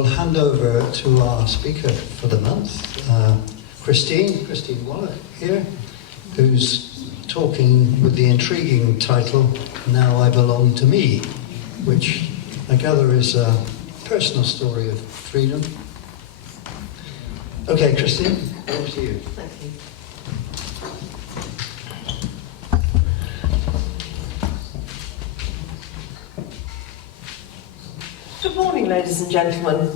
will hand over to our speaker for the month, Christine Waller here, who's talking with the intriguing title, Now I Belong to Me, which I gather is a personal story of freedom. Okay, Christine, over to you. Thank you. Good morning, ladies and gentlemen.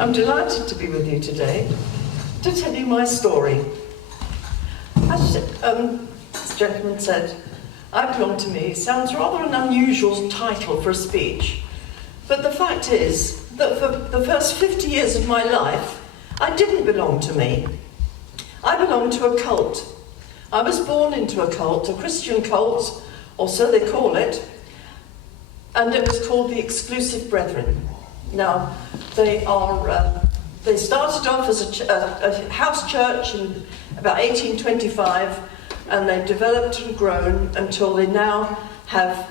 I'm delighted to be with you today to tell you my story. As this gentleman said, I Belong to Me sounds rather an unusual title for a speech, but the fact is that for the first 50 years of my life, I didn't belong to me. I belonged to a cult. I was born into a cult, a Christian cult, or so they call it, and it was called the Exclusive Brethren. Now, they started off as a house church in about 1825, and they developed and grown until they now have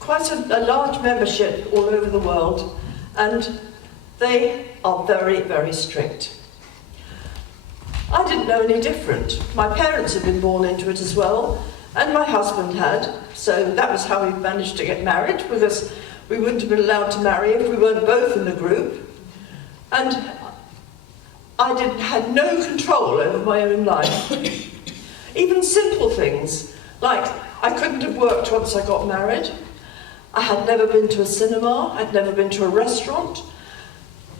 quite a large membership all over the world, and they are very, very strict. I didn't know any different. My parents had been born into it as well, and my husband had, so that was how we managed to get married, because we wouldn't have been allowed to marry if we weren't both in the group. And I had no control over my own life. Even simple things, like I couldn't have worked once I got married. I had never been to a cinema, I'd never been to a restaurant,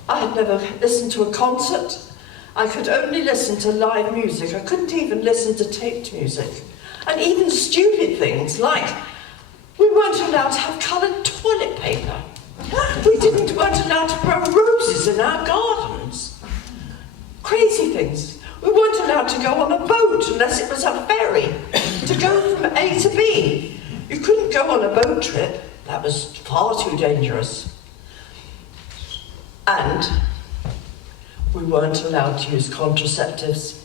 I had never listened to a concert. I could only listen to live music. I couldn't even listen to taped music. And even stupid things like we weren't allowed to have coloured toilet paper. We weren't allowed to grow roses in our gardens. Crazy things. We weren't allowed to go on a boat unless it was a ferry to go from A to B. You couldn't go on a boat trip. That was far too dangerous. And we weren't allowed to use contraceptives.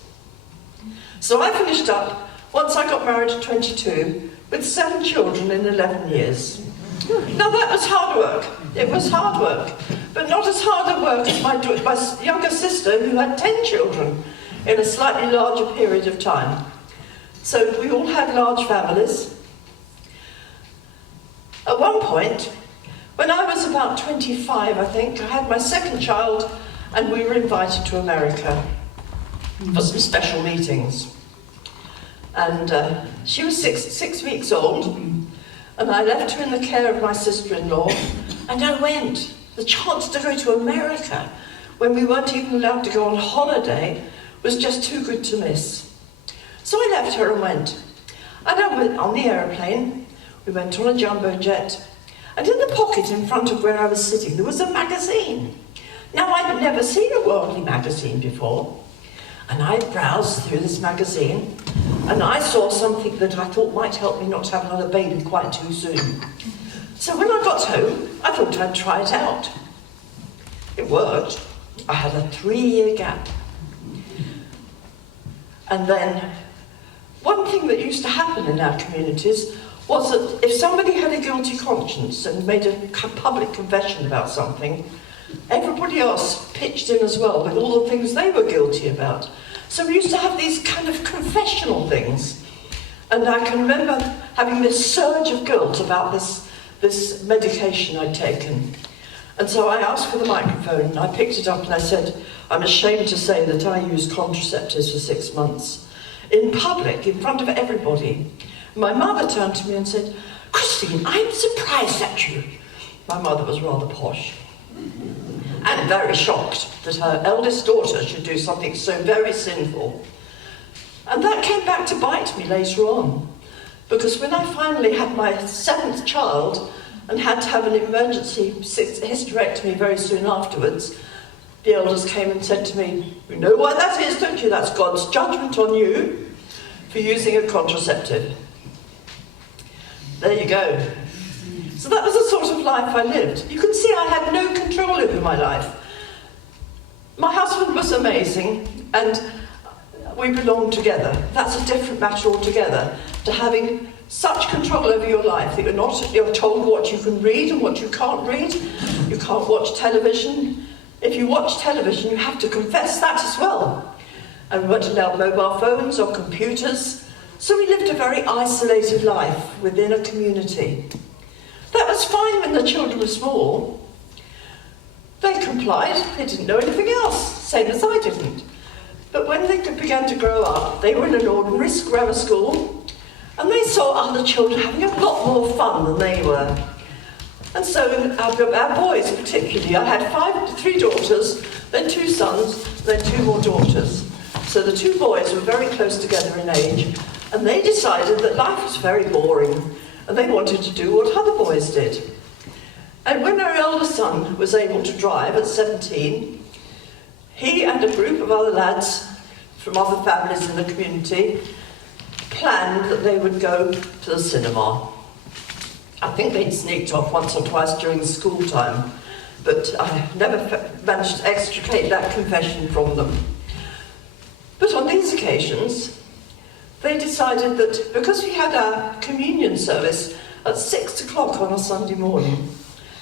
So I finished up, once I got married at 22, with 7 children in 11 years. Now that was hard work. It was hard work, but not as hard a work as my younger sister, who had 10 children in a slightly larger period of time. So we all had large families. At one point, when I was about 25, I think, I had my second child, and we were invited to America for some special meetings. And she was six weeks old, and I left her in the care of my sister-in-law, and I went. The chance to go to America, when we weren't even allowed to go on holiday, was just too good to miss. So I left her and went. And I went on the aeroplane. We went on a jumbo jet, and in the pocket in front of where I was sitting, there was a magazine. Now, I'd never seen a worldly magazine before, and I browsed through this magazine, and I saw something that I thought might help me not to have another baby quite too soon. So when I got home, I thought I'd try it out. It worked. I had a 3-year gap. And then, one thing that used to happen in our communities was that if somebody had a guilty conscience and made a public confession about something, everybody else pitched in as well with all the things they were guilty about. So we used to have these kind of confessional things. And I can remember having this surge of guilt about this medication I'd taken. And so I asked for the microphone, and I picked it up and I said, I'm ashamed to say that I used contraceptives for 6 months. In public, in front of everybody. My mother turned to me and said, Christine, I'm surprised at you. My mother was rather posh. And very shocked that her eldest daughter should do something so very sinful. And that came back to bite me later on, because when I finally had my 7th child and had to have an emergency hysterectomy very soon afterwards, the elders came and said to me, you know why that is, don't you? That's God's judgment on you for using a contraceptive. There you go. So that was the sort of life I lived. You can see I had no control over my life. My husband was amazing, and we belonged together. That's a different matter altogether, to having such control over your life that you're told what you can read and what you can't read. You can't watch television. If you watch television, you have to confess that as well. And we weren't allowed mobile phones or computers. So we lived a very isolated life within a community. That was fine when the children were small. They complied, they didn't know anything else, same as I didn't. But when they began to grow up, they were in an ordinary grammar school, and they saw other children having a lot more fun than they were. And so our boys particularly, I had three daughters, then 2 sons, then 2 more daughters. So the 2 boys were very close together in age, and they decided that life was very boring, and they wanted to do what other boys did. And when our eldest son was able to drive at 17, he and a group of other lads from other families in the community planned that they would go to the cinema. I think they'd sneaked off once or twice during school time, but I never managed to extricate that confession from them. But on these occasions, they decided that because we had our communion service at 6 o'clock on a Sunday morning,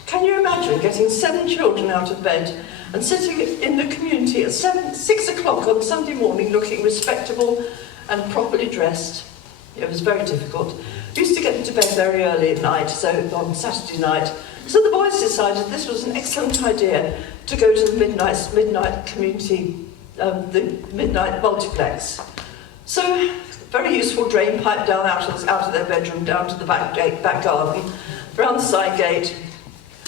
can you imagine getting 7 children out of bed and sitting in the community at 6 o'clock on Sunday morning looking respectable and properly dressed? It was very difficult. Used to get them to bed very early at night, so on Saturday night. So the boys decided this was an excellent idea to go to the midnight community, the midnight multiplex. So very useful drain pipe down out of their bedroom, down to the back garden, round the side gate,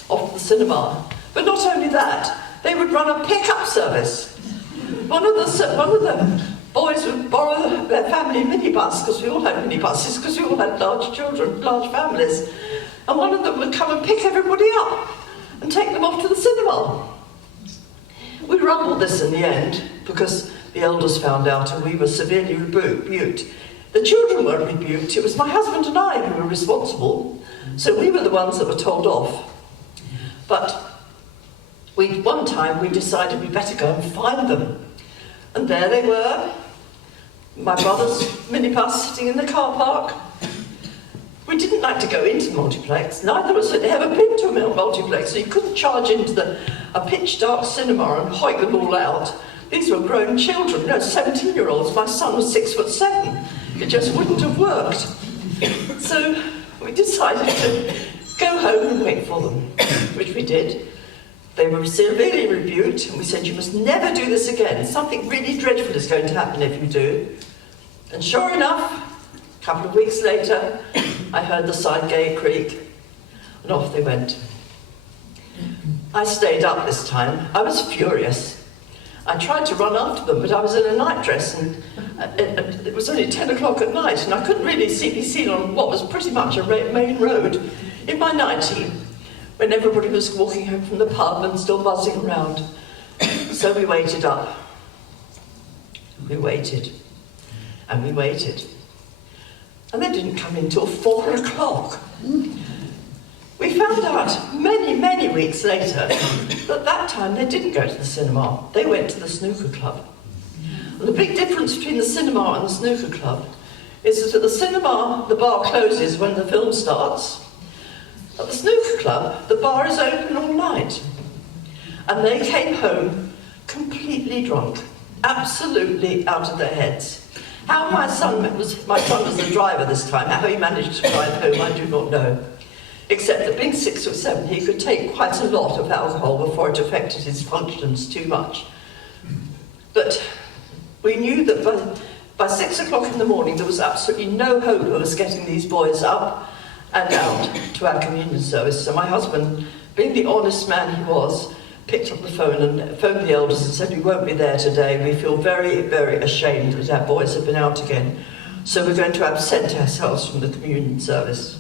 off to the cinema. But not only that, they would run a pick-up service. One of the boys would borrow their family minibus, because we all had minibuses, because we all had large children, large families. And one of them would come and pick everybody up and take them off to the cinema. We rumbled this in the end, because the elders found out and we were severely rebuked. The children weren't rebuked, it was my husband and I who were responsible, so we were the ones that were told off. But one time we decided we'd better go and find them. And there they were, my brother's minibus sitting in the car park. We didn't like to go into the multiplex, neither of us had ever been to a multiplex, so you couldn't charge into a pitch dark cinema and hoik them all out. These were grown children, 17-year-olds, my son was 6'7". It just wouldn't have worked. So we decided to go home and wait for them, which we did. They were severely rebuked, and we said, you must never do this again. Something really dreadful is going to happen if you do. And sure enough, a couple of weeks later, I heard the side gate creak, and off they went. I stayed up this time. I was furious. I tried to run after them, but I was in a night dress, and it was only 10 o'clock at night, and I couldn't really be seen on what was pretty much a main road in my nightie, when everybody was walking home from the pub and still buzzing around. So we waited up. We waited. And we waited. And they didn't come in till 4 o'clock. We found out many weeks later that time they didn't go to the cinema. They went to the snooker club. And the big difference between the cinema and the snooker club is that at the cinema, the bar closes when the film starts. At the snooker club, the bar is open all night. And they came home completely drunk, absolutely out of their heads. How my son was the driver this time, how he managed to drive home, I do not know. Except that being 6 or 7, he could take quite a lot of alcohol before it affected his functions too much. But we knew that by 6 o'clock in the morning, there was absolutely no hope of us getting these boys up and out to our communion service. So my husband, being the honest man he was, picked up the phone and phoned the elders and said, we won't be there today. We feel very, very ashamed that our boys have been out again. So we're going to absent ourselves from the communion service.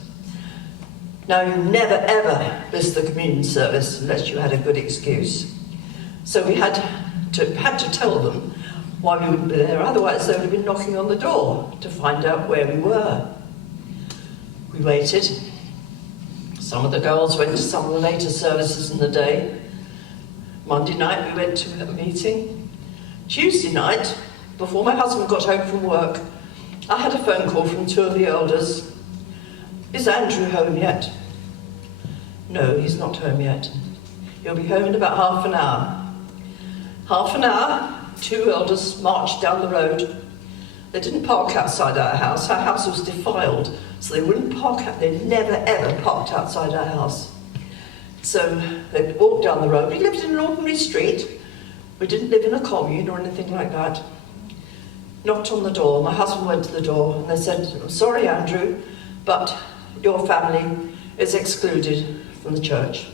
Now, you never ever miss the communion service unless you had a good excuse. So we had to tell them why we wouldn't be there, otherwise they would have been knocking on the door to find out where we were. We waited. Some of the girls went to some of the later services in the day. Monday night we went to a meeting. Tuesday night, before my husband got home from work, I had a phone call from 2 of the elders. "Is Andrew home yet?" "No, he's not home yet. He'll be home in about half an hour." Half an hour, two elders marched down the road. They didn't park outside our house. Our house was defiled, so they wouldn't park out. They never ever parked outside our house. So they walked down the road. We lived in an ordinary street. We didn't live in a commune or anything like that. Knocked on the door. My husband went to the door and they said, "I'm sorry, Andrew, but your family is excluded from the church."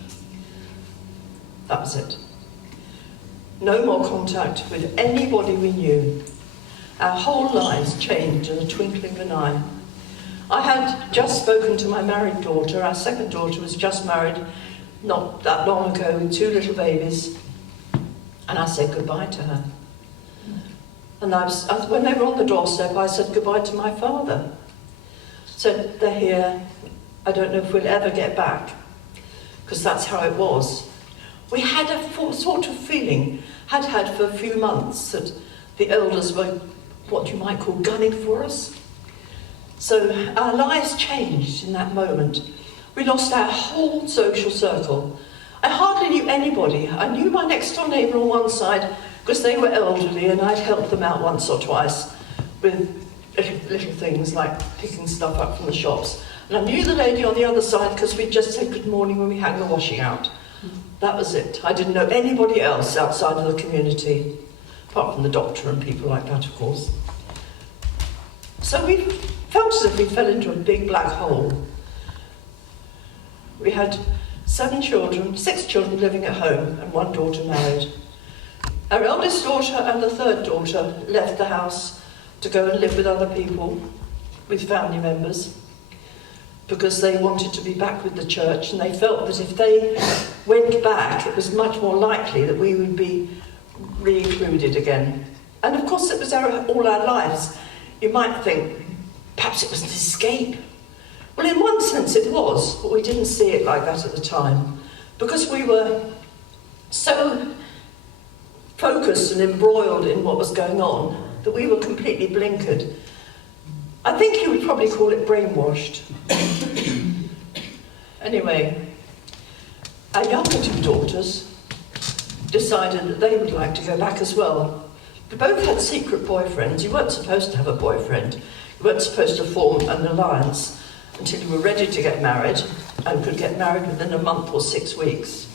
That was it. No more contact with anybody we knew. Our whole lives changed in a twinkling of an eye. I had just spoken to my married daughter. Our second daughter was just married not that long ago with two little babies. And I said goodbye to her. And when they were on the doorstep, I said goodbye to my father. Said, "They're here. I don't know if we'll ever get back." Because that's how it was. We had a sort of feeling, had for a few months, that the elders were what you might call gunning for us. So our lives changed in that moment. We lost our whole social circle. I hardly knew anybody. I knew my next door neighbour on one side because they were elderly and I'd helped them out once or twice with little things like picking stuff up from the shops. And I knew the lady on the other side because we'd just said good morning when we hung the washing out. That was it. I didn't know anybody else outside of the community, apart from the doctor and people like that, of course. So we felt as if we fell into a big black hole. We had 6 children living at home and 1 daughter married. Our eldest daughter and the third daughter left the house to go and live with other people, with family members, because they wanted to be back with the church and they felt that if they went back, it was much more likely that we would be re-included again. And of course it was all our lives. You might think, perhaps it was an escape. Well, in one sense it was, but we didn't see it like that at the time, because we were so focused and embroiled in what was going on that we were completely blinkered. I think you would probably call it brainwashed. Anyway, our younger 2 daughters decided that they would like to go back as well. They both had secret boyfriends. You weren't supposed to have a boyfriend. You weren't supposed to form an alliance until you were ready to get married and could get married within a month or 6 weeks.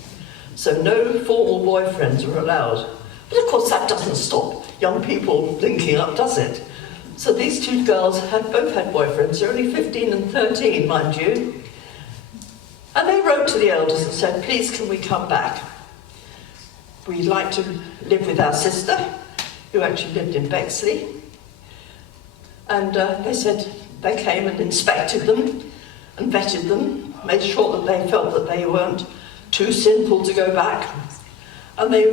So no formal boyfriends were allowed. But of course that doesn't stop young people linking up, does it? So these 2 girls both had boyfriends. They're only 15 and 13, mind you. And they wrote to the elders and said, "Please can we come back? We'd like to live with our sister," who actually lived in Bexley. And they said they came and inspected them and vetted them, made sure that they felt that they weren't too sinful to go back. And they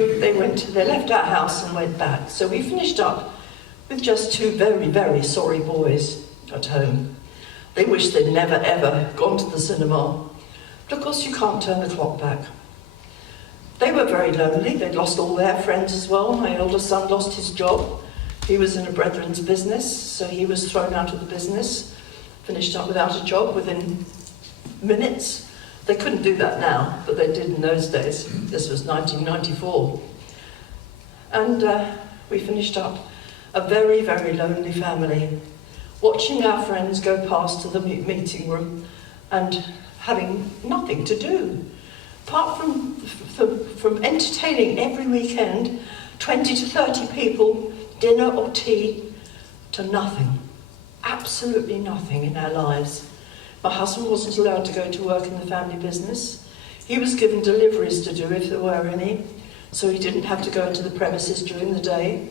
left our house and went back. So we finished up with just 2 very, very sorry boys at home. They wished they'd never, ever gone to the cinema. But of course you can't turn the clock back. They were very lonely. They'd lost all their friends as well. My eldest son lost his job. He was in a brethren's business, so he was thrown out of the business, finished up without a job within minutes. They couldn't do that now, but they did in those days. This was 1994. And we finished up a very, very lonely family, watching our friends go past to the meeting room and having nothing to do, apart from entertaining every weekend 20 to 30 people, dinner or tea, to nothing, absolutely nothing in our lives. My husband wasn't allowed to go to work in the family business. He was given deliveries to do if there were any, so he didn't have to go into the premises during the day.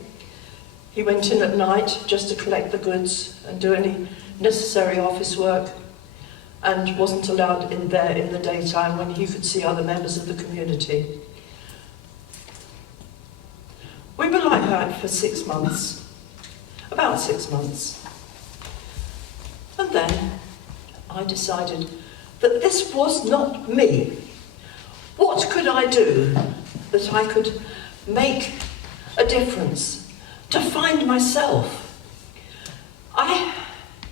He went in at night just to collect the goods and do any necessary office work, and wasn't allowed in there in the daytime when he could see other members of the community. We were like that for 6 months, about 6 months. And then I decided that this was not me. What could I do that I could make a difference, to find myself? I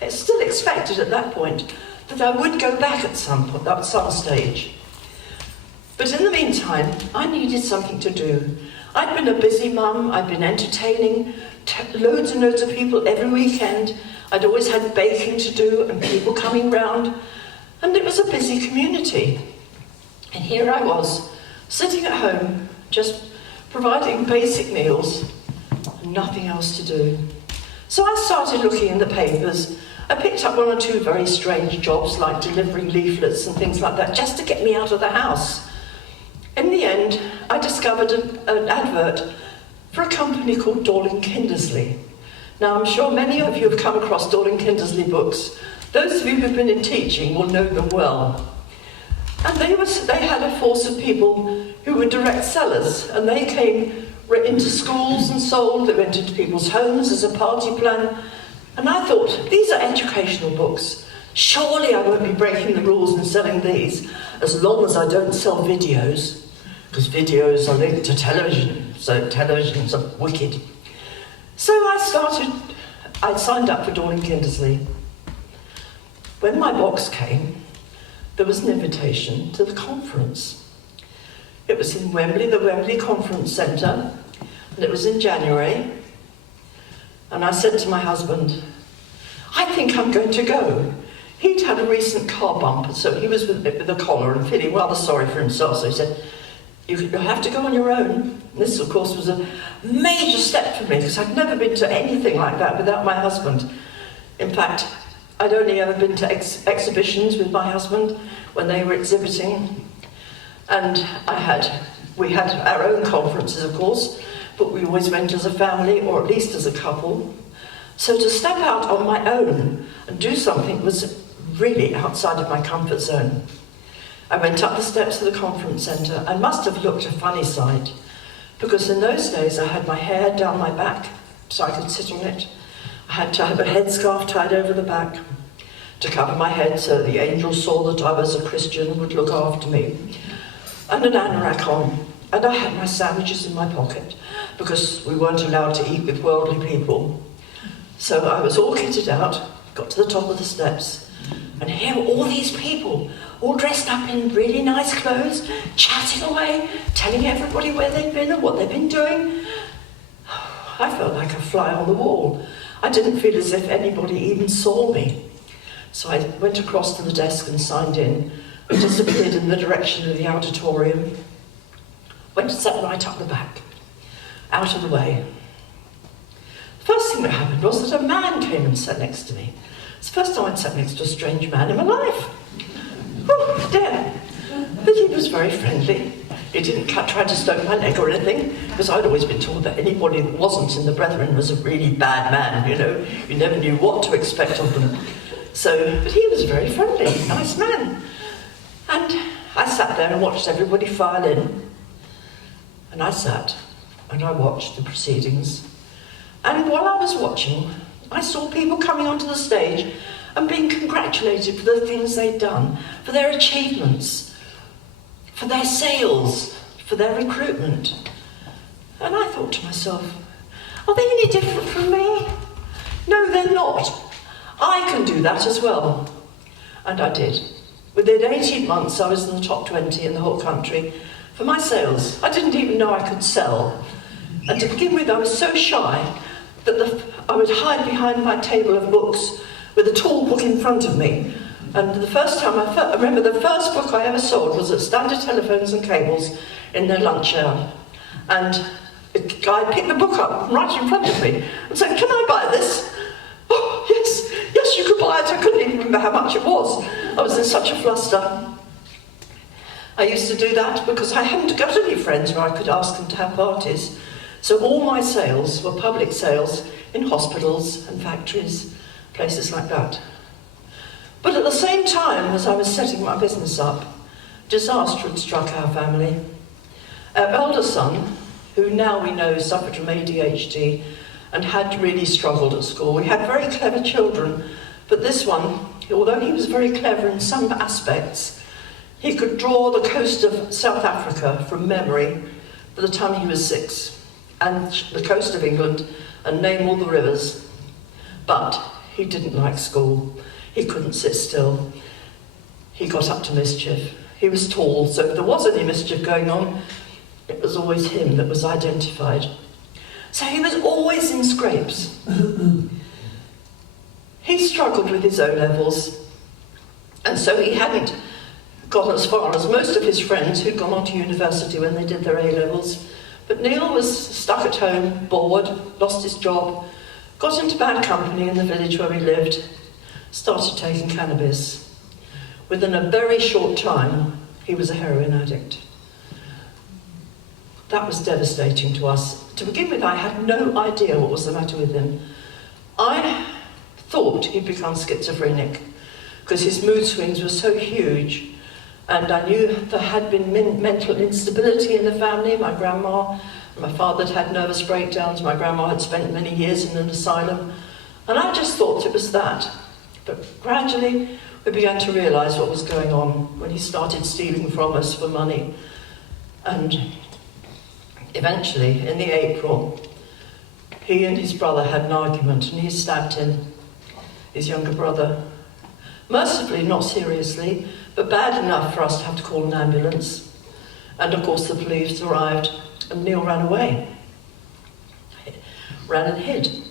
still expected at that point that I would go back at some stage. But in the meantime, I needed something to do. I'd been a busy mum, I'd been entertaining loads and loads of people every weekend. I'd always had baking to do and people coming round, and it was a busy community. And here I was, sitting at home, just providing basic meals, and nothing else to do. So I started looking in the papers. I picked up 1 or 2 very strange jobs, like delivering leaflets and things like that, just to get me out of the house. In the end, I discovered an advert for a company called Dorling Kindersley. Now, I'm sure many of you have come across Dorling Kindersley books. Those of you who've been in teaching will know them well. And they had a force of people who were direct sellers, and they came into schools and sold. They went into people's homes as a party plan. And I thought, these are educational books. Surely I won't be breaking the rules and selling these, as long as I don't sell videos, because videos are linked to television, so televisions are wicked. So I signed up for Dorling Kindersley. When my box came, there was an invitation to the conference. It was in Wembley, the Wembley Conference Centre, and it was in January. And I said to my husband, I think I'm going to go. He'd had a recent car bump, so he was with a collar and feeling rather sorry for himself. So he said, you'll have to go on your own. And this, of course, was a major step for me, because I'd never been to anything like that without my husband. In fact, I'd only ever been to exhibitions with my husband when they were exhibiting. And we had our own conferences, of course, but we always went as a family, or at least as a couple. So to step out on my own and do something was really outside of my comfort zone. I went up the steps of the conference centre. I must have looked a funny sight, because in those days I had my hair down my back so I could sit on it. I had to have a headscarf tied over the back to cover my head so the angels saw that I was a Christian and would look after me, and an anorak on. And I had my sandwiches in my pocket, because we weren't allowed to eat with worldly people. So I was all kitted out, got to the top of the steps, and here were all these people, all dressed up in really nice clothes, chatting away, telling everybody where they'd been and what they'd been doing. I felt like a fly on the wall. I didn't feel as if anybody even saw me. So I went across to the desk and signed in, and disappeared in the direction of the auditorium. Went and sat right up the back, out of the way. The first thing that happened was that a man came and sat next to me. It's the first time I'd sat next to a strange man in my life. Oh, dear. But he was very friendly. He didn't try to stoke my leg or anything, because I'd always been told that anybody that wasn't in the Brethren was a really bad man, you know. You never knew what to expect of them. But he was very friendly, nice man. And I sat there and watched everybody file in. And I sat and I watched the proceedings. And while I was watching, I saw people coming onto the stage and being congratulated for the things they'd done, for their achievements, for their sales, for their recruitment. And I thought to myself, are they any different from me? No, they're not. I can do that as well. And I did. Within 18 months, I was in the top 20 in the whole country for my sales. I didn't even know I could sell. And to begin with, I was so shy that I would hide behind my table of books with a tall book in front of me. And the first time I remember the first book I ever sold was at Standard Telephones and Cables in their lunch hour. And a guy picked the book up right in front of me and said, "Can I buy this?" "Oh, yes, you could buy it." I couldn't even remember how much it was. I was in such a fluster. I used to do that because I hadn't got any friends where I could ask them to have parties. So all my sales were public sales in hospitals and factories, places like that. But at the same time as I was setting my business up, disaster had struck our family. Our elder son, who now we know suffered from ADHD and had really struggled at school. We had very clever children, but this one, although he was very clever in some aspects, he could draw the coast of South Africa from memory by the time he was 6, and the coast of England, and name all the rivers. But he didn't like school. He couldn't sit still. he got up to mischief. He was tall, so if there was any mischief going on, it was always him that was identified. So he was always in scrapes. He struggled with his O-levels, and so he hadn't got as far as most of his friends who'd gone on to university when they did their A-levels. But Neil was stuck at home, bored, lost his job, got into bad company in the village where we lived, started taking cannabis. Within a very short time, he was a heroin addict. That was devastating to us. To begin with, I had no idea what was the matter with him. I thought he'd become schizophrenic because his mood swings were so huge. And I knew there had been mental instability in the family. My grandma and my father had had nervous breakdowns. My grandma had spent many years in an asylum. And I just thought it was that. But gradually, we began to realise what was going on when he started stealing from us for money. And eventually, in the April, he and his brother had an argument and he stabbed him, his younger brother. Mercifully, not seriously, but bad enough for us to have to call an ambulance. And of course the police arrived and Neil ran away. Ran and hid.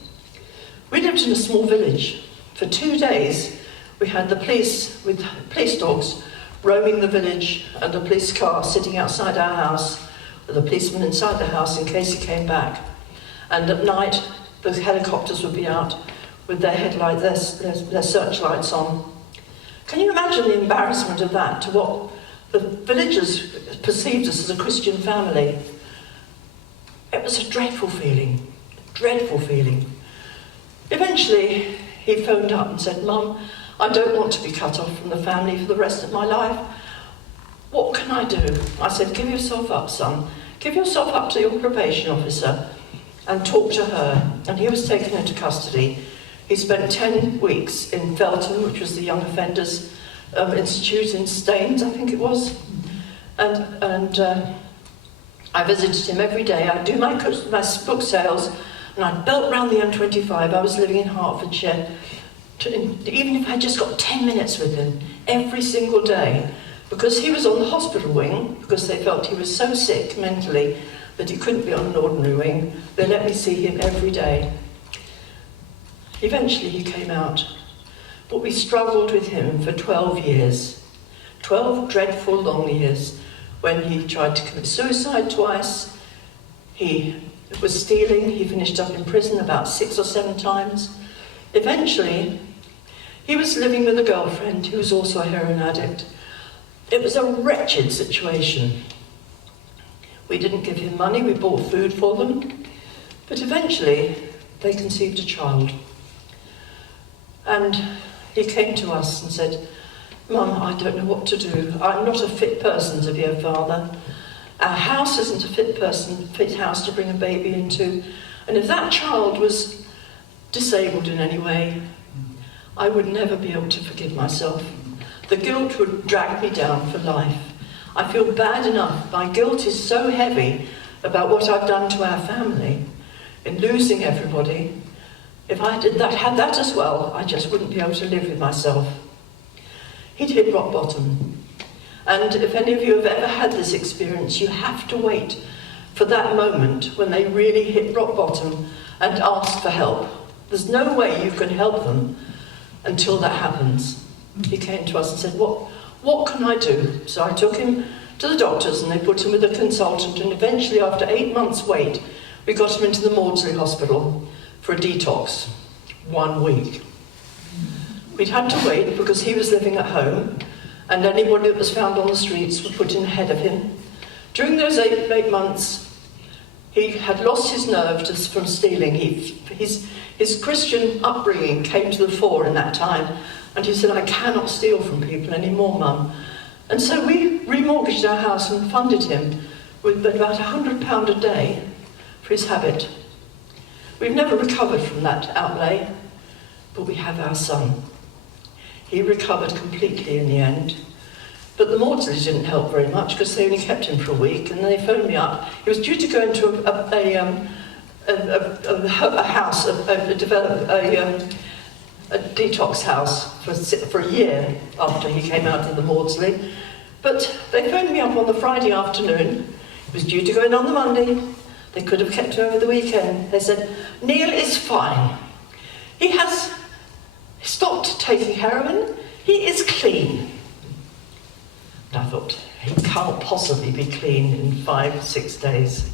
We lived in a small village. For 2 days we had the police with police dogs roaming the village and a police car sitting outside our house with a policeman inside the house in case he came back. And at night the helicopters would be out with their headlights, their searchlights on. Can you imagine the embarrassment of that to what the villagers perceived us as a Christian family? It was a dreadful feeling, dreadful feeling. Eventually, he phoned up and said, "Mum, I don't want to be cut off from the family for the rest of my life. What can I do?" I said, "Give yourself up, son. Give yourself up to your probation officer and talk to her." And he was taken into custody. He spent 10 weeks in Felton, which was the Young Offenders Institute in Staines, I think it was. And I visited him every day. I'd do my book sales, and I'd belt round the M25. I was living in Hertfordshire. Even if I just got 10 minutes with him, every single day. Because he was on the hospital wing, because they felt he was so sick mentally that he couldn't be on an ordinary wing, they let me see him every day. Eventually he came out, but we struggled with him for 12 years. 12 dreadful long years, when he tried to commit suicide twice, he was stealing, he finished up in prison about 6 or 7 times. Eventually, he was living with a girlfriend who was also a heroin addict. It was a wretched situation. We didn't give him money, we bought food for them, but eventually they conceived a child. And he came to us and said, "Mum, I don't know what to do. I'm not a fit person to be a father. Our house isn't a fit house to bring a baby into. And if that child was disabled in any way, I would never be able to forgive myself. The guilt would drag me down for life. I feel bad enough. My guilt is so heavy about what I've done to our family in losing everybody. If I had that as well, I just wouldn't be able to live with myself." He'd hit rock bottom. And if any of you have ever had this experience, you have to wait for that moment when they really hit rock bottom and ask for help. There's no way you can help them until that happens. He came to us and said, what can I do? So I took him to the doctors and they put him with a consultant, and eventually after 8 months wait, we got him into the Maudsley Hospital for a detox, 1 week. We'd had to wait because he was living at home and anybody that was found on the streets were put in ahead of him. During those eight months, he had lost his nerve just from stealing. His Christian upbringing came to the fore in that time, and he said, "I cannot steal from people anymore, Mum." And so we remortgaged our house and funded him with about £100 a day for his habit. We've never recovered from that outlay, but we have our son. He recovered completely in the end. But the Maudsleys didn't help very much because they only kept him for a week, and then they phoned me up. He was due to go into a house, a detox house for a year after he came out of the Maudsley. But they phoned me up on the Friday afternoon. He was due to go in on the Monday. They could have kept him over the weekend. They said, Neil is fine. He has stopped taking heroin. He is clean. And I thought, he can't possibly be clean in 5-6 days.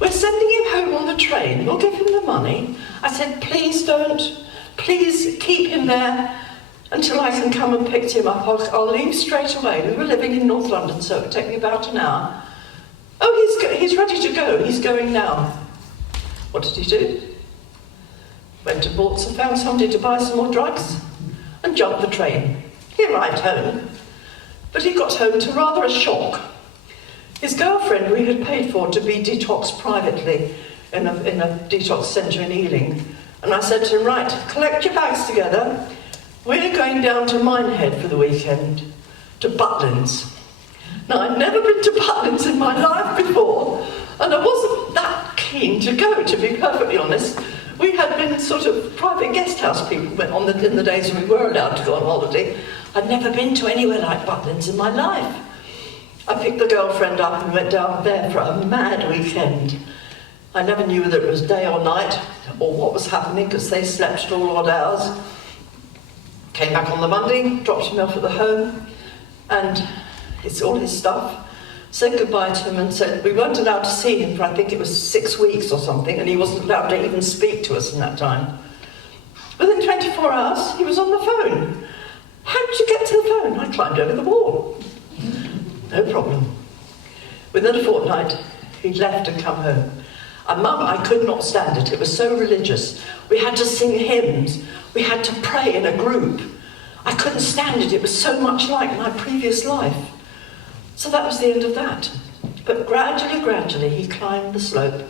We're sending him home on the train. We'll give him the money. I said, please don't. Please keep him there until I can come and pick him up. I'll leave straight away. We were living in North London, so it would take me about an hour. Oh, he's ready to go. He's going now. What did he do? Went to Boughts and found somebody to buy some more drugs and jumped the train. He arrived home, but he got home to rather a shock. His girlfriend we had paid for to be detoxed privately in a detox centre in Ealing. And I said to him, right, collect your bags together. We're going down to Minehead for the weekend, to Butlins. Now, I'd never been to Butlins in my life before, and I wasn't that keen to go, to be perfectly honest. We had been sort of private guest house people in the days when we were allowed to go on holiday. I'd never been to anywhere like Butlins in my life. I picked the girlfriend up and went down there for a mad weekend. I never knew whether it was day or night or what was happening because they slept at all odd hours. Came back on the Monday, dropped him off at the home, and it's all his stuff. Said goodbye to him and said we weren't allowed to see him for I think it was 6 weeks or something, and he wasn't allowed to even speak to us in that time. Within 24 hours, he was on the phone. How did you get to the phone? I climbed over the wall. No problem. Within a fortnight, he'd left and come home. And Mum, I could not stand it. It was so religious. We had to sing hymns. We had to pray in a group. I couldn't stand it. It was so much like my previous life. So that was the end of that. But gradually, he climbed the slope,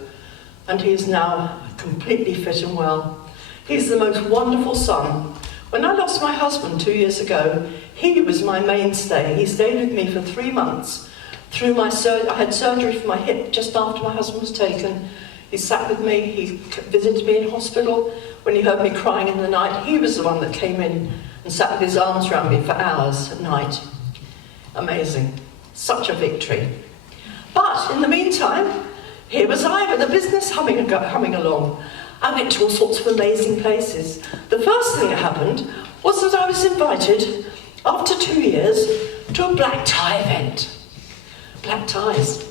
and he is now completely fit and well. He's the most wonderful son. When I lost my husband 2 years ago, he was my mainstay. He stayed with me for 3 months. I had surgery for my hip just after my husband was taken. He sat with me, he visited me in hospital. When he heard me crying in the night, he was the one that came in and sat with his arms around me for hours at night. Amazing. Such a victory. But in the meantime, here was I with a business humming along. I went to all sorts of amazing places. The first thing that happened was that I was invited, after 2 years, to a black tie event. Black ties.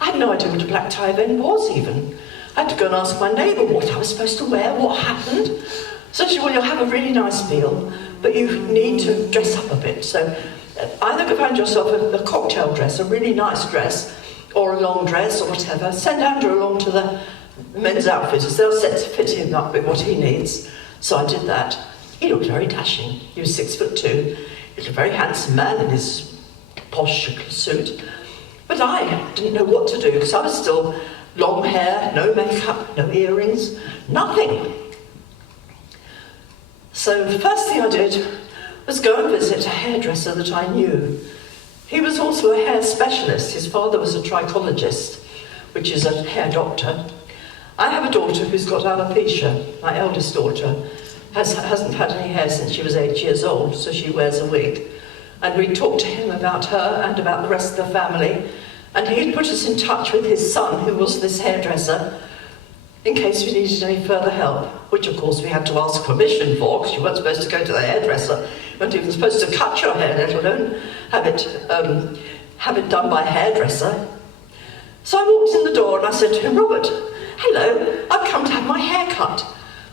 I had no idea what a black tie event was even. I had to go and ask my neighbour what I was supposed to wear, what happened. So she said, well, you'll have a really nice meal, but you need to dress up a bit. So either go find yourself a cocktail dress, a really nice dress, or a long dress or whatever. Send Andrew along to the men's outfitters. They'll fit him up with what he needs. So I did that. He looked very dashing. He was 6'2". He was a very handsome man in his posh suit. But I didn't know what to do because I was still long hair, no makeup, no earrings, nothing. So the first thing I did was go and visit a hairdresser that I knew. He was also a hair specialist. His father was a trichologist, which is a hair doctor. I have a daughter who's got alopecia. My eldest daughter hasn't had any hair since she was 8 years old, so she wears a wig. And we talked to him about her and about the rest of the family, and he'd put us in touch with his son, who was this hairdresser, in case we needed any further help, which of course we had to ask permission for, because you weren't supposed to go to the hairdresser. You weren't even supposed to cut your hair, let alone have it done by a hairdresser. So I walked in the door and I said to him, Robert, hello, I've come to have my hair cut.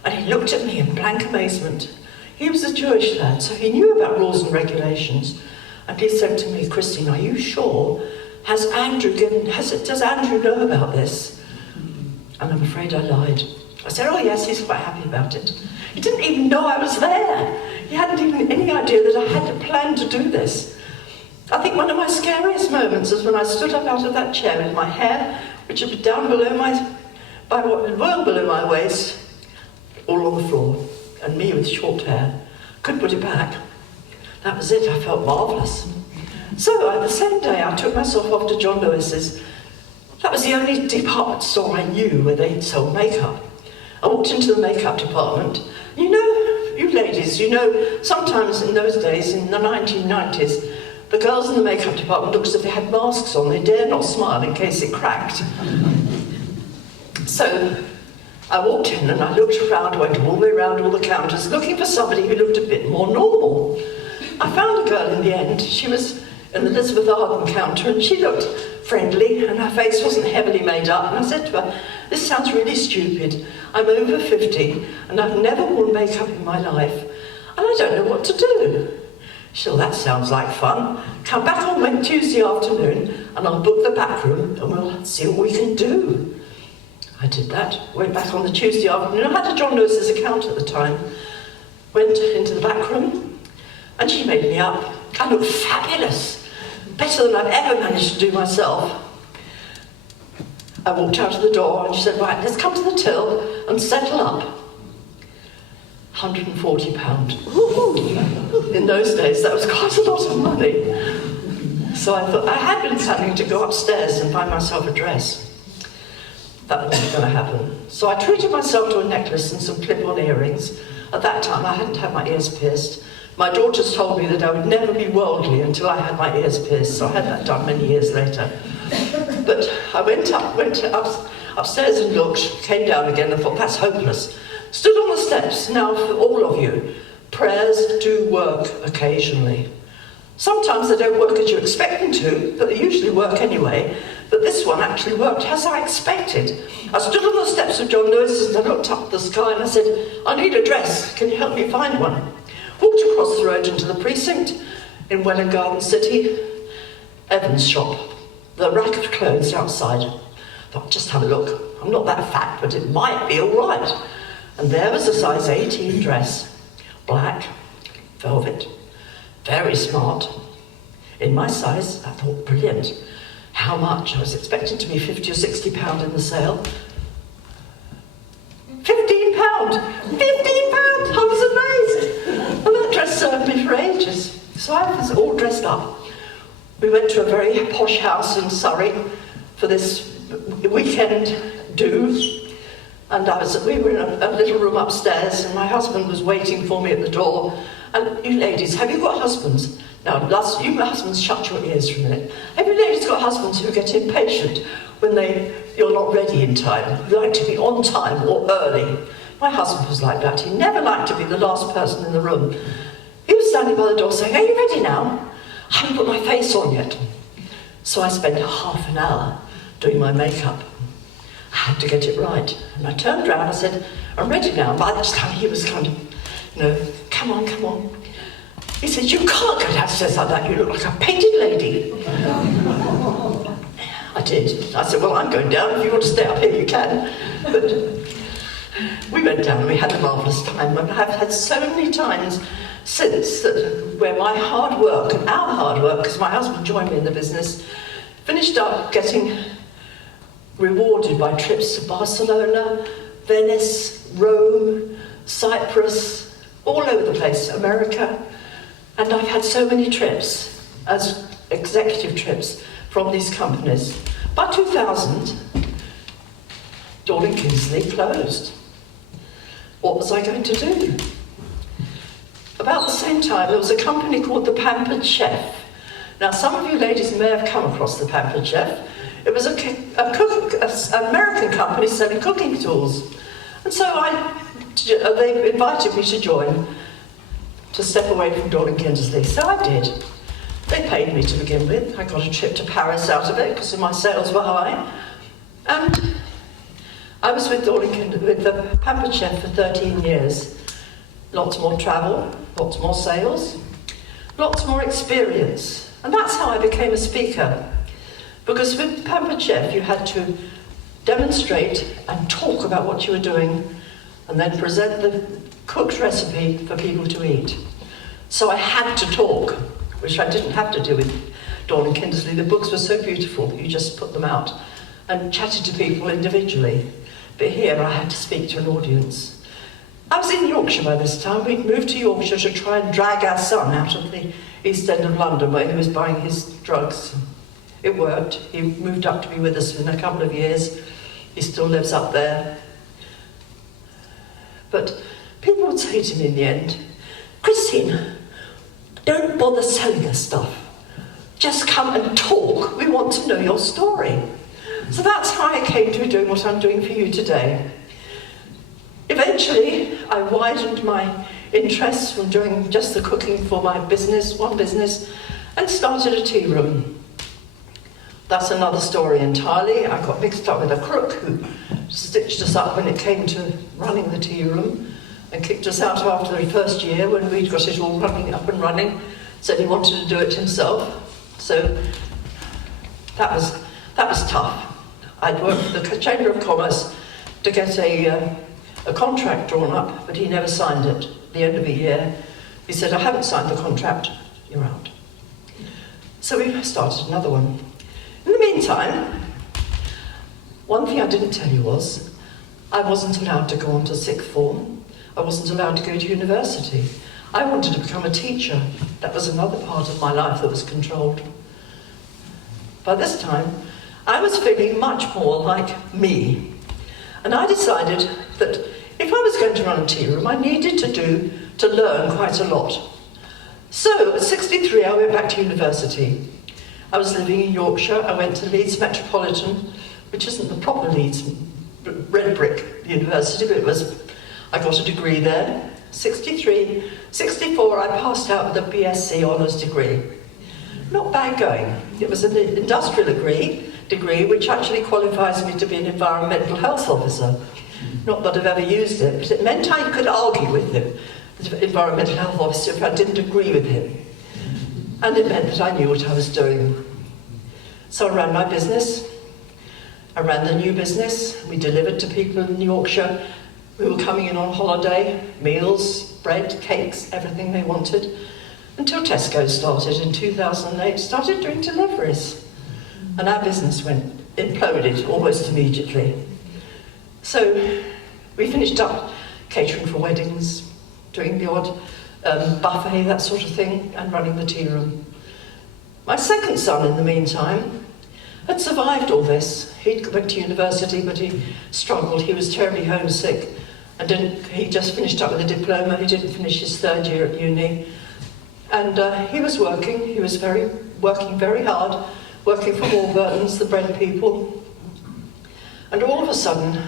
And he looked at me in blank amazement. He was a Jewish lad, so he knew about rules and regulations. And he said to me, Christine, are you sure? Does Andrew know about this? And I'm afraid I lied. I said, oh yes, he's quite happy about it. He didn't even know I was there. He hadn't even any idea that I had a plan to do this. I think one of my scariest moments is when I stood up out of that chair with my hair, which had been down below well below my waist, all on the floor, and me with short hair. Couldn't put it back. That was it. I felt marvellous. So the same day I took myself off to John Lewis's. That was the only department store I knew where they sold makeup. I walked into the makeup department. You know, you ladies, you know, sometimes in those days, in the 1990s, the girls in the makeup department looked as if they had masks on. They dare not smile in case it cracked. So I walked in and I looked around, went all the way around all the counters, looking for somebody who looked a bit more normal. I found a girl in the end. She was in the Elizabeth Arden counter and she looked friendly and her face wasn't heavily made up. And I said to her, this sounds really stupid. I'm over 50 and I've never worn makeup in my life and I don't know what to do. She said, well, that sounds like fun. Come back on Tuesday afternoon and I'll book the back room and we'll see what we can do. I did that, went back on the Tuesday afternoon. I had a John Lewis's account at the time. Went into the back room and she made me up. I looked fabulous, better than I've ever managed to do myself. I walked out of the door and she said, right, let's come to the till and settle up. £140. In those days, that was quite a lot of money. So I thought, I had been planning to go upstairs and buy myself a dress. That wasn't going to happen. So I treated myself to a necklace and some clip-on earrings. At that time, I hadn't had my ears pierced. My daughters told me that I would never be worldly until I had my ears pierced, so I had that done many years later. But I went upstairs and looked, came down again and thought, that's hopeless. Stood on the steps. Now, for all of you, prayers do work occasionally. Sometimes they don't work as you expect them to, but they usually work anyway. But this one actually worked as I expected. I stood on the steps of John Lewis's and I looked up at the sky and I said, I need a dress, can you help me find one? Walked across the road into the precinct in Welwyn Garden City, Evans' shop, the rack of clothes outside. Thought, just have a look. I'm not that fat, but it might be all right. And there was a size 18 dress, black, velvet, very smart. In my size, I thought, brilliant. How much? I was expecting to be £50 or £60 in the sale. £15! £15! I was amazed! And that dress served me for ages. So I was all dressed up. We went to a very posh house in Surrey for this weekend do. And we were in a little room upstairs and my husband was waiting for me at the door. And you ladies, have you got husbands? Now, you husbands, shut your ears for a minute. Have you ladies got husbands who get impatient when you're not ready in time? You like to be on time or early. My husband was like that. He never liked to be the last person in the room. He was standing by the door saying, are you ready now? I haven't put my face on yet. So I spent half an hour doing my makeup. I had to get it right. And I turned around and I said, I'm ready now. By this time he was kind of, come on, come on. He said, you can't go downstairs like that. You look like a painted lady. I did. I said, well, I'm going down. If you want to stay up here, you can. But we went down and we had a marvellous time. And I've had so many times since that where my hard work and our hard work, because my husband joined me in the business, finished up getting rewarded by trips to Barcelona, Venice, Rome, Cyprus, all over the place, America. And I've had so many trips, as executive trips, from these companies. By 2000, Dorling Kindersley closed. What was I going to do? About the same time, there was a company called The Pampered Chef. Now, some of you ladies may have come across The Pampered Chef. It was an American company selling cooking tools. And so they invited me to join, to step away from Dorling Kindersley. So I did. They paid me to begin with. I got a trip to Paris out of it because my sales were high. And I was with the Pampered Chef for 13 years. Lots more travel, lots more sales, lots more experience. And that's how I became a speaker. Because with Pampered Chef, you had to demonstrate and talk about what you were doing and then present the cooked recipe for people to eat. So I had to talk, which I didn't have to do with Dorling Kindersley. The books were so beautiful that you just put them out and chatted to people individually. But here I had to speak to an audience. I was in Yorkshire by this time. We'd moved to Yorkshire to try and drag our son out of the East End of London where he was buying his drugs. It worked. He moved up to be with us in a couple of years. He still lives up there. But people would say to me in the end, Christine, don't bother selling us stuff. Just come and talk. We want to know your story. So that's how I came to be doing what I'm doing for you today. Eventually, I widened my interests from doing just the cooking for my business, one business, and started a tea room. That's another story entirely. I got mixed up with a crook who stitched us up when it came to running the tea room and kicked us out after the first year when we'd got it all running up and running. Said he wanted to do it himself. So that was tough. I'd worked with the Chamber of Commerce to get a contract drawn up, but he never signed it. At the end of a year, he said, I haven't signed the contract, you're out. So we started another one. In the meantime, one thing I didn't tell you was, I wasn't allowed to go on to sixth form. I wasn't allowed to go to university. I wanted to become a teacher. That was another part of my life that was controlled. By this time, I was feeling much more like me. And I decided that if I was going to run a tea room, I needed to learn quite a lot. So at 63, I went back to university. I was living in Yorkshire. I went to Leeds Metropolitan, which isn't the proper Leeds red brick university, but I got a degree there. 63, 64, I passed out with a BSc honours degree. Not bad going. It was an industrial degree, which actually qualifies me to be an environmental health officer. Not that I've ever used it, but it meant I could argue with him, the environmental health officer, if I didn't agree with him. And it meant that I knew what I was doing. So I ran my business. I ran the new business. We delivered to people in Yorkshire who were coming in on holiday, meals, bread, cakes, everything they wanted, until Tesco started in 2008, started doing deliveries. And our business imploded almost immediately. So we finished up catering for weddings, doing the odd buffet, that sort of thing, and running the tea room. My second son, in the meantime, had survived all this. He went to university, but he struggled. He was terribly homesick, and he just finished up with a diploma. He didn't finish his third year at uni. And he was working. He was working very hard, working for Warburton's, the bread people. And all of a sudden,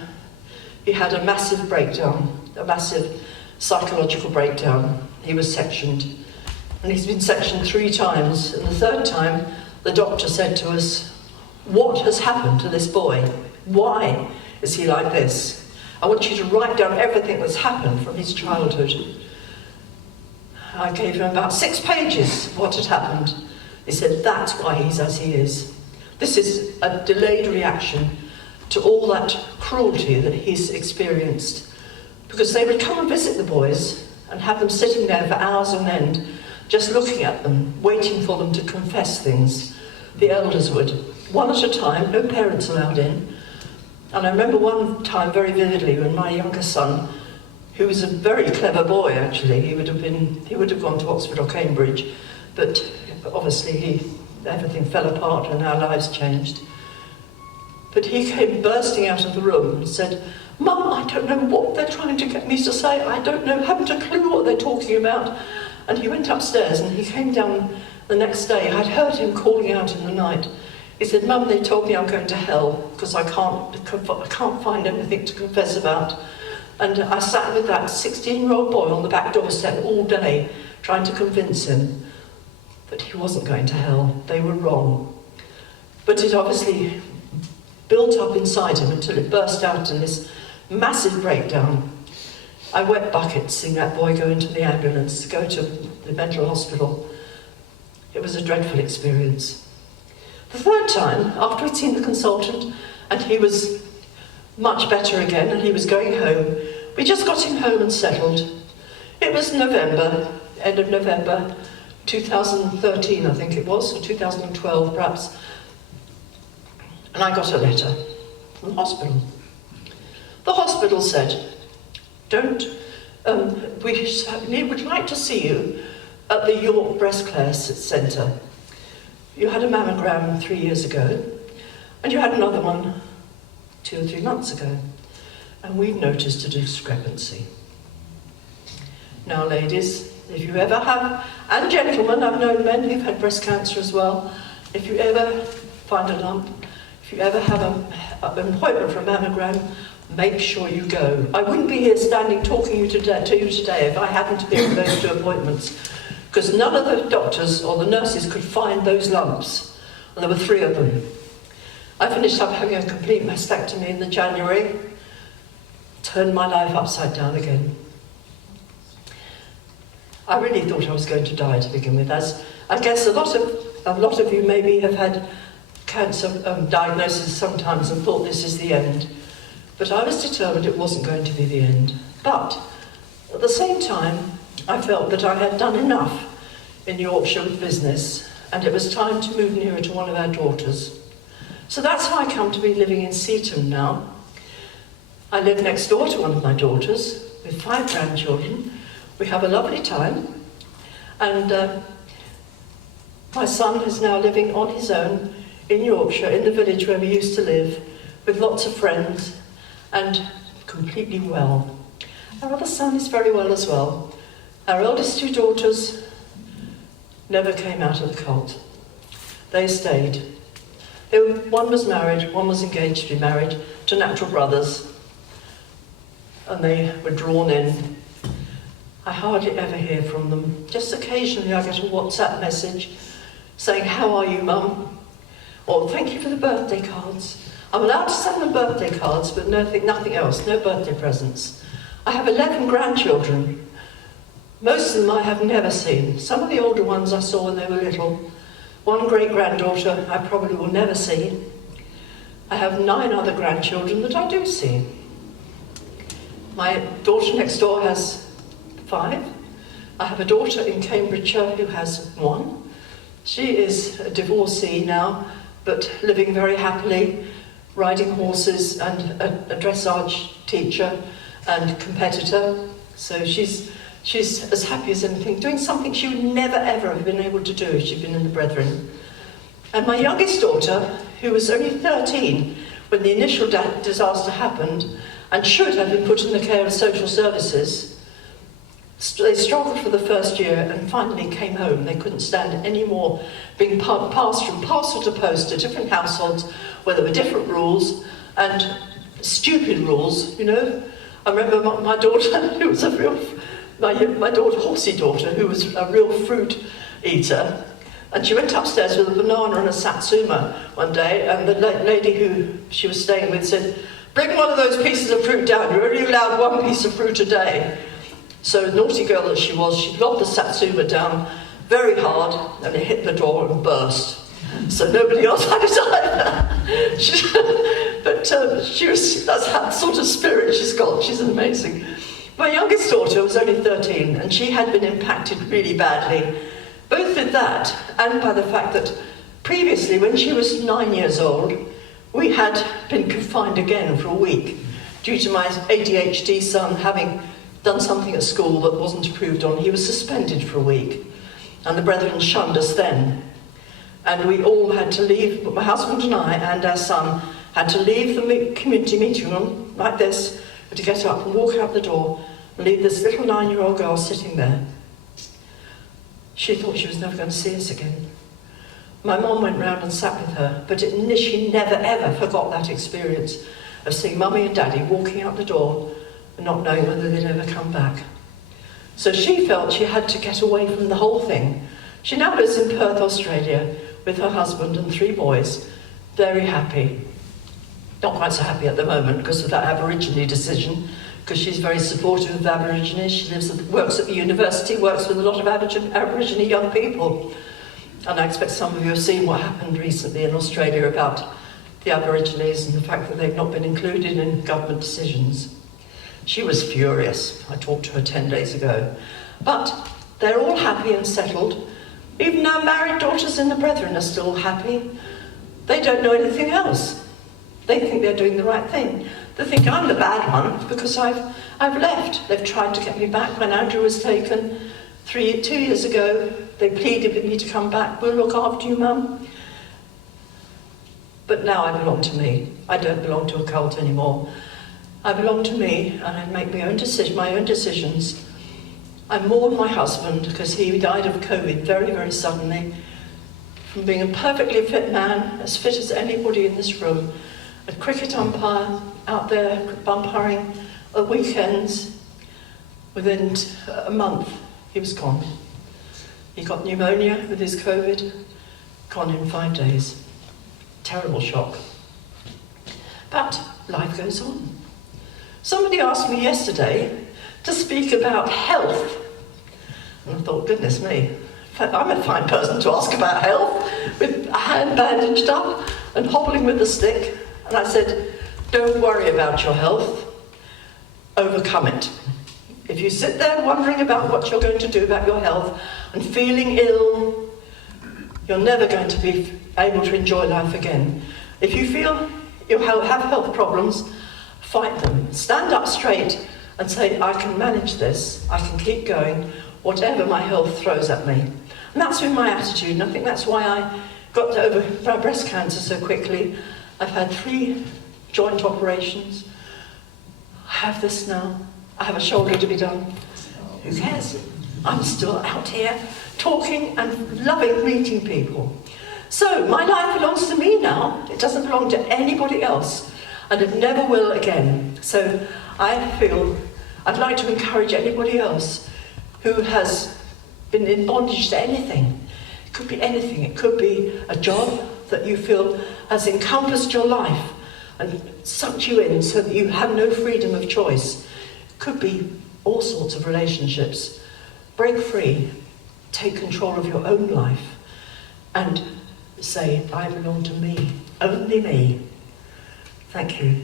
he had a massive breakdown, a massive psychological breakdown. He was sectioned. And he's been sectioned 3 times. And the third time, the doctor said to us, what has happened to this boy? Why is he like this? I want you to write down everything that's happened from his childhood. I gave him about 6 pages of what had happened. He said, that's why he's as he is. This is a delayed reaction to all that cruelty that he's experienced. Because they would come and visit the boys and have them sitting there for hours on end, just looking at them, waiting for them to confess things. The elders would, one at a time, no parents allowed in. And I remember one time very vividly when my younger son, who was a very clever boy actually, he would have gone to Oxford or Cambridge, but obviously everything fell apart and our lives changed. But he came bursting out of the room and said, Mum, I don't know what they're trying to get me to say. I don't know, haven't a clue what they're talking about. And he went upstairs and he came down the next day. I'd heard him calling out in the night. He said, Mum, they told me I'm going to hell because I can't find anything to confess about. And I sat with that 16-year-old boy on the back doorstep all day trying to convince him that he wasn't going to hell. They were wrong. But it obviously built up inside him until it burst out in this massive breakdown. I wet buckets seeing that boy go into the ambulance, go to the mental hospital. It was a dreadful experience. The third time, after we'd seen the consultant and he was much better again and he was going home, we just got him home and settled. It was November, end of November 2013 I think it was, or 2012 perhaps. And I got a letter from the hospital. The hospital said, we would like to see you at the York Breast Care Centre. You had a mammogram 3 years ago, and you had another one 2 or 3 months ago, and we've noticed a discrepancy. Now, ladies, if you ever have, and gentlemen, I've known men who've had breast cancer as well, if you ever find a lump, if you ever have an appointment for a mammogram, make sure you go. I wouldn't be here standing talking to you today if I hadn't to be at those 2 appointments, because none of the doctors or the nurses could find those lumps, and there were 3 of them. I finished up having a complete mastectomy in the January, turned my life upside down again. I really thought I was going to die to begin with, as I guess a lot of you maybe have had cancer diagnosis sometimes and thought this is the end. But I was determined it wasn't going to be the end. But at the same time, I felt that I had done enough in Yorkshire with business, and it was time to move nearer to one of our daughters. So that's how I come to be living in Seaton now. I live next door to one of my daughters with 5 grandchildren. We have a lovely time, and my son is now living on his own in Yorkshire, in the village where we used to live, with lots of friends, and completely well. Our other son is very well as well. Our eldest 2 daughters never came out of the cult. They stayed. One was married, one was engaged to be married to natural brothers, and they were drawn in. I hardly ever hear from them. Just occasionally I get a WhatsApp message saying, "How are you, Mum?" Or "Thank you for the birthday cards." I'm allowed to send them birthday cards, but nothing else, no birthday presents. I have 11 grandchildren. Most of them I have never seen. Some of the older ones I saw when they were little. One great-granddaughter I probably will never see. I have 9 other grandchildren that I do see. My daughter next door has 5. I have a daughter in Cambridgeshire who has 1. She is a divorcee now, but living very happily, riding horses, and a dressage teacher and competitor. So she's as happy as anything, doing something she would never ever have been able to do if she'd been in the Brethren. And my youngest daughter, who was only 13 when the initial disaster happened and should have been put in the care of social services, they struggled for the first year and finally came home. They couldn't stand any more being passed from parcel to post to different households where there were different rules and stupid rules, you know. I remember my daughter, who was my daughter, horsey daughter, who was a real fruit eater, and she went upstairs with a banana and a satsuma one day, and the lady who she was staying with said, "Bring one of those pieces of fruit down, you're only allowed 1 piece of fruit a day." So, naughty girl that she was, she lobbed the satsuma down very hard, and it hit the door and burst. So nobody else had it either. That's that sort of spirit she's got. She's amazing. My youngest daughter was only 13, and she had been impacted really badly, both with that and by the fact that previously, when she was 9 years old, we had been confined again for a week due to my ADHD son having done something at school that wasn't approved on. He was suspended for a week, and the Brethren shunned us then. And we all had to leave, but my husband and I and our son had to leave the community meeting room like this, to get up and walk out the door and leave this little 9-year-old girl sitting there. She thought she was never going to see us again. My mum went round and sat with her, but she never ever forgot that experience of seeing Mummy and Daddy walking out the door and not knowing whether they'd ever come back. So she felt she had to get away from the whole thing. She now lives in Perth, Australia, with her husband and 3 boys, very happy. Not quite so happy at the moment because of that Aborigine decision, because she's very supportive of Aborigines. She works at the university, works with a lot of Aborigine young people. And I expect some of you have seen what happened recently in Australia about the Aborigines and the fact that they've not been included in government decisions. She was furious. I talked to her 10 days ago. But they're all happy and settled. Even our married daughters in the Brethren are still happy. They don't know anything else. They think they're doing the right thing. They think I'm the bad one because I've left. They've tried to get me back when Andrew was taken 2 years ago. They pleaded with me to come back. We'll look after you, Mum. But now I belong to me. I don't belong to a cult anymore. I belong to me, and I make my own decisions. I mourn my husband because he died of COVID very, very suddenly. From being a perfectly fit man, as fit as anybody in this room, a cricket umpire out there umpiring at weekends, within a month he was gone. He got pneumonia with his COVID, gone in 5 days. Terrible shock. But life goes on. Somebody asked me yesterday to speak about health. And I thought, goodness me, I'm a fine person to ask about health, with a hand bandaged up and hobbling with a stick. And I said, don't worry about your health, overcome it. If you sit there wondering about what you're going to do about your health and feeling ill, you're never going to be able to enjoy life again. If you feel you have health problems, fight them. Stand up straight and say, I can manage this, I can keep going, whatever my health throws at me. And that's been my attitude, and I think that's why I got over my breast cancer so quickly. I've had 3 joint operations. I have this now. I have a shoulder to be done. Who cares? I'm still out here talking and loving meeting people. So my life belongs to me now. It doesn't belong to anybody else, and it never will again. So I feel I'd like to encourage anybody else who has been in bondage to anything. It could be anything. It could be a job that you feel has encompassed your life and sucked you in so that you have no freedom of choice. It could be all sorts of relationships. Break free. Take control of your own life and say, I belong to me, only me. Thank you.